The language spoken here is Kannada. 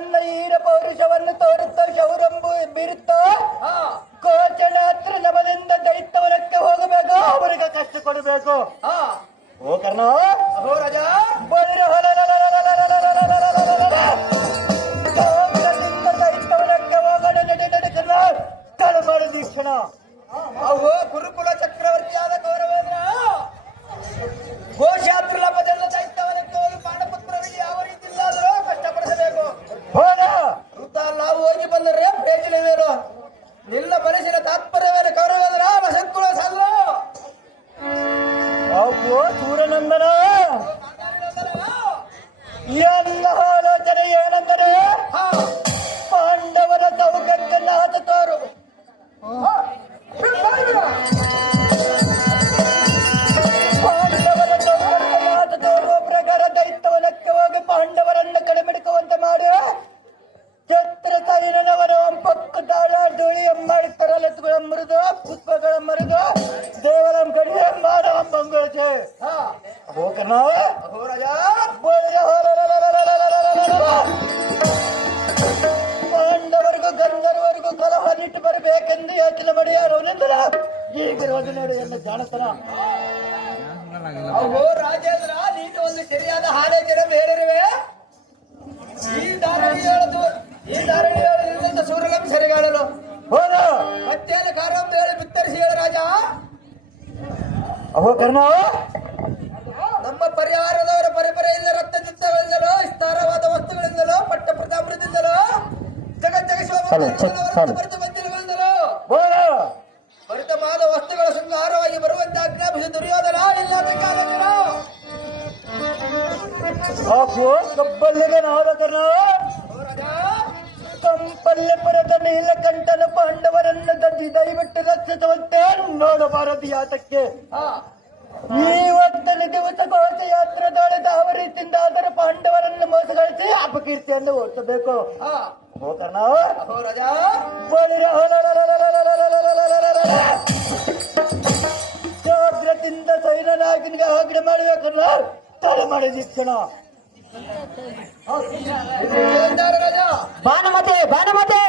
ತನ್ನ ಈರ ಪೌರುಷವನ್ನು ತೋರುತ್ತಾ ಶೌರಂಬು ಬೀರುತ್ತಾ ಕೋಚನಾತ್ರ ನಮನಿಂದ ದೈತ್ಯವನಕ್ಕೆ ಹೋಗಬೇಕು ಅವರಿಗೆ ಕಷ್ಟ ಕೊಡಬೇಕು ಓ ಕರ್ಣ ಓ ರಜ ಬಲಿರ ದೈತ್ಯವನಕ್ಕೆ ಹೋಗಣ ತಳಮಾಡು ದೀಕ್ಷಣ ಅವು ಗುರುಕುಲ ಎಲ್ಲ ಆಲೋಚನೆ ಏನಂದರೆ ಪಾಂಡವರ ಸೌಖ್ಯಕ್ಕೆಲ್ಲ ಹತ್ತುತ್ತಾರು ಪಾಂಡವರ ಸೌಖ್ಯಕ್ಕೆಲ್ಲ ಹತ್ತುತ್ತಾರುವ ಪ್ರಕಾರ ದೈತ್ಯವ ಲೆಕ್ಕವಾಗಿ ಪಾಂಡವರನ್ನು ಕಡಿಮೆಡುಕುವಂತೆ ಮಾಡಿ, ಛತ್ರ ಸೈನವರ ಪಕ್ಕ ದಾಳ ಧೂಳಿ ಮಾಡಿ ಕರಲೆತ್ತುಗಳ ಮರಿದು, ಪುಷ್ಪಗಳ ಮರಿದು, ದೇವರ ಕಡಿಮೆ ಮಾಡೋ ಮಂಗಳಜೆ ಹೋಗಣ ಬರಬೇಕೆಂದು ಯಾಕಿಲ್ಲ ಮಾಡಿ ಅವನಿಂದಲ ಈಗಿರುವುದು ನೋಡಿ ಎಲ್ಲ ಜಾಣತನ. ಅಹೋ ರಾಜೇಂದ್ರ ನೀನು ಒಂದು ಸರಿಯಾದ ಹಾಲೇಜರ ಬೇರೆ ಈ ಧಾರಣಿ ಹೇಳದು ಈ ಧಾರಣಿ ಹೇಳದಿಂದ ಸೂರ್ಯಲಂ ಸರಿಗಾಳಲು ಹೋದ. ಮತ್ತೇನು ಕಾರಣ ಹೇಳಿ ಬಿತ್ತರಿಸಿ ಹೇಳ ರಾಜ. ಅಹೋ ಕರ್ಣ. ನಮ್ಮ ಪರಿಹಾರದವರ ಪರಿಪರೆಯಿಂದ ರಕ್ತ ಚಿತ್ತಗಳಿಂದಲೋ ವಿಸ್ತಾರವಾದ ವಸ್ತುಗಳಿಂದಲೋ ಪಟ್ಟ ಪ್ರತಾಪದಿಂದಲೋ ಜಗಜ್ಜಗಿಸುವ ಬಂದಿರುವುದರಿಂದಲೋ ಹೋರ ಭರಿತವಾದ ವಸ್ತುಗಳ ಶೃಂಗಾರವಾಗಿ ಬರುವಂತೆ ಆಜ್ಞಾಪಿಸಿ ದುರ್ಯೋಧನ ಇಲ್ಲದ ಕಾಲಕನ ಕಂಪಲ್ಲೆ ಪರದ ನೀಲಕಂಠನ ಪಾಂಡವರನ್ನು ದಯವಿಟ್ಟು ರಕ್ಷಿಸುವಂತೆ ನೋಡಬಾರದು ಆತಕ್ಕೆ ನೀವು ನಿನ್ನಿಂದಾದರೆ ಪಾಂಡವರನ್ನು ಮೋಸಗೊಳಿಸಿ ಅಪಕೀರ್ತಿಯಿಂದ ಓಡಿಸಬೇಕು ಹೋಗೋಣ ಅಹೋ ರಾಜ. ಜಾಗ್ರತಿಂದ ಸೈನ್ಯನಾಗಿನಿಗೆ ಹಾಗೆ ಮಾಡಬೇಕಲ್ಲ ತಲೆ ಮಾಡಿ ನಿಕ್ಕಣ ಬಾನುಮತೆ ಬಾನುಮತೆ